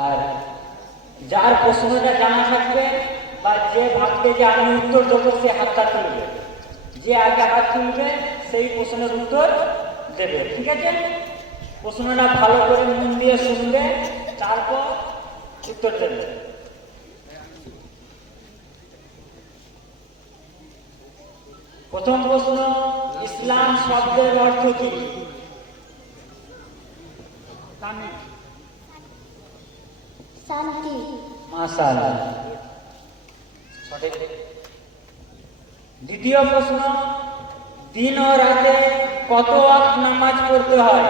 আর যার প্রশ্নটা জানা থাকবে বা যে ভাববে যে আমি উত্তর দেবো সে হাতটা তুলবে, যে আগে হাত তুলবে সেই প্রশ্নের উত্তর দেবে। ঠিক আছে? প্রশ্নটা ভালো করে মন দিয়ে শুনবে, তারপর উত্তর দেবে। প্রথম প্রশ্ন, ইসলাম শব্দের অর্থ কি? শান্তি। মাশাআল্লাহ, সঠিক। দ্বিতীয় প্রশ্ন, দিন ও রাতে কত ওয়াক্ত নামাজ পড়তে হয়?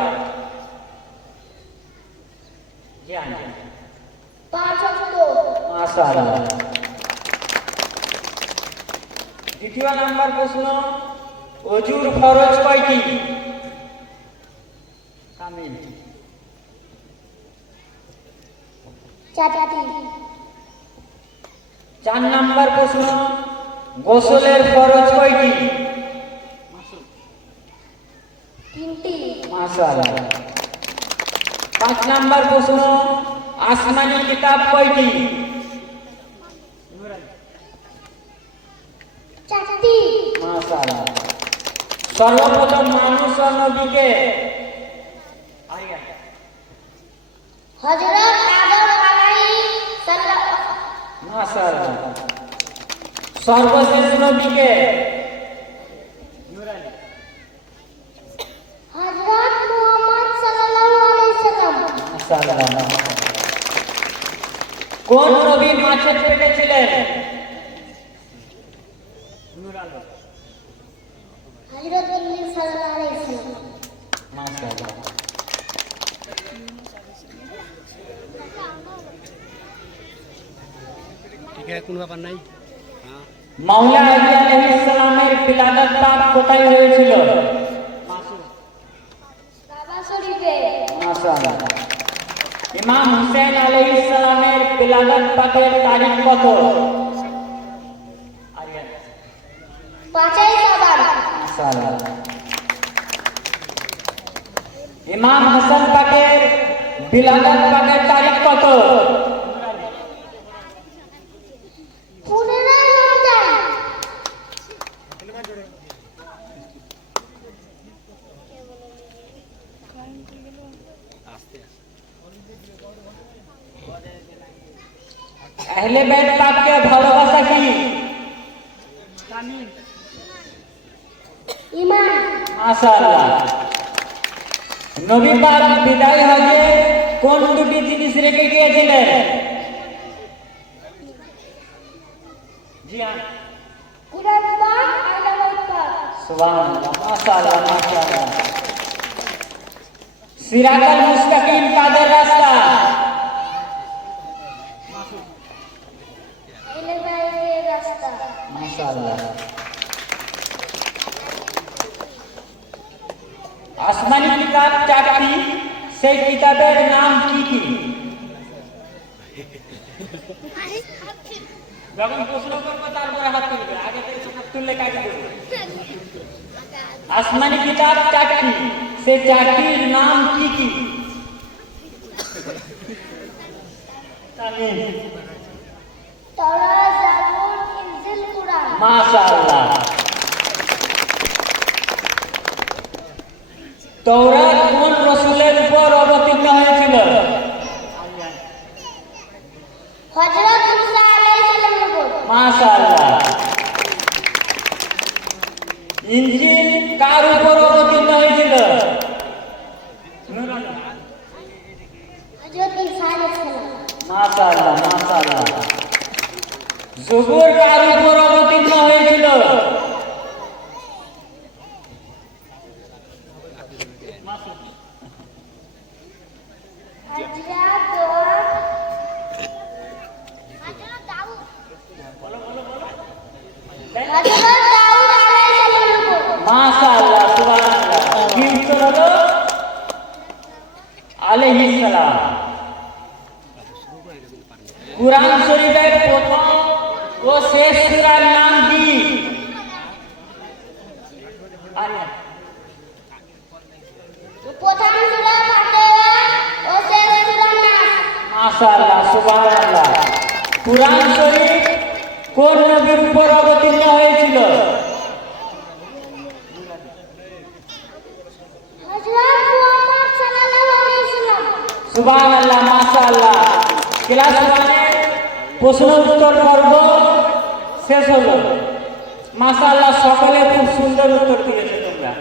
জানেন? 5 ওয়াক্ত। মাশাআল্লাহ। দ্বিতীয় নাম্বার প্রশ্ন, ওযুর ফরজ কয়টি? কামিল। 4টি। 4 নাম্বার প্রশ্ন, গোসলের ফরজ কয়টি? 3টি। মাশাআল্লাহ। 5 নাম্বার প্রশ্ন, আসমানি কিতাব কয়টি? 4টি। মাশাআল্লাহ। সর্বপ্রথম মানুষ ও নবীকে? হযরত আদম আলাইহিস সালাম। মাশাআল্লাহ। সর্বশেষ নবীকে? হযরত মুহাম্মদ সাল্লাল্লাহু আলাইহি সাল্লাম। মাশাআল্লাহ। কোন নবী মাছের পেটে ছিলেন? হযরত ইউনূস সাল্লাল্লাহু আলাইহি সাল্লাম। মাশাআল্লাহ। ঠিক আছে, কোনো ব্যাপার নাই। মাওলা আলী আলাইহিস সালামের বিলাদত পাক কোথায় হয়েছিল? কাবা শরীফে। মাশাআল্লাহ। ইমাম হুসাইন আলাইহিস সালামের বিলাদত পাকের তারিখ কত? 5ই শাবান। মাশাআল্লাহ। ইমাম হাসান পাকের বিলাদত পাকের তারিখ কত? 15 রমজান। আহলে বাইত পাককে ভালোবাসা কি? ঈমান। মাশাআল্লাহ। নবী পাক বিদায় হজে কোন দুটি জিনিস রেখে গিয়েছিলেন? জি হ্যাঁ, কুরআন পাক, আহলে বাইত পাক। সুবহানাল্লাহ। মাশাআল্লাহ, মাশাআল্লাহ। সিরাতাল মুস্তাকিম কাদের রাস্তা? আহলে বাইতের রাস্তা। মাশাআল্লাহ। আসমানি কিতাব 4টি, সেই কিতাবের নাম কি কি? যখন প্রশ্ন করবো তারপরে হাত তুলবে, আগে থেকে হাত তুললে কাটি দেবে। আসমানি কিতাব 4টি, সেই 4টির নাম কি কি? তাওরাত, জাবুর, ইনজিল, কুরআন। মাশাআল্লাহ। তাওরাত কোন রাসূলের উপর অবতীর্ণ হয়েছিল? হযরত মুসা আলাইহিস সালামের উপর। মাশাআল্লাহ। ইনজিল কার উপর অবতীর্ণ হয়েছিল? হযরত ঈসা আলাইহিস সালাম। মাশাআল্লাহ, মাশাআল্লাহ। জবুর কার উপর অবতীর্ণ হয়েছিল? হযরত দাউদ। হযরত দাউদ আলাইহিস সালামের উপর। মাশাআল্লাহ, সুবহানাল্লাহ। কি উত্তর হলো? আলাইহিস সালাম। কুরআন শরীফের প্রথম ও শেষ সূরার নাম কি? প্রথম সূরা ফাতিহা ও শেষ সূরা নাস। মাশাআল্লাহ, সুবহানাল্লাহ। কুরআন শরীফ কোন নবীর উপর অবতীর্ণ হয়েছিল? হযরত মুহাম্মদ সাল্লাল্লাহু আলাইহি ওয়াসাল্লাম। সুবহানাল্লাহ, মাশাআল্লাহ। ক্লাস 1 এর প্রশ্ন উত্তর পর্ব শেষ হলো। মাশাআল্লাহ, সকলে খুব সুন্দর উত্তর দিয়েছে তোমরা।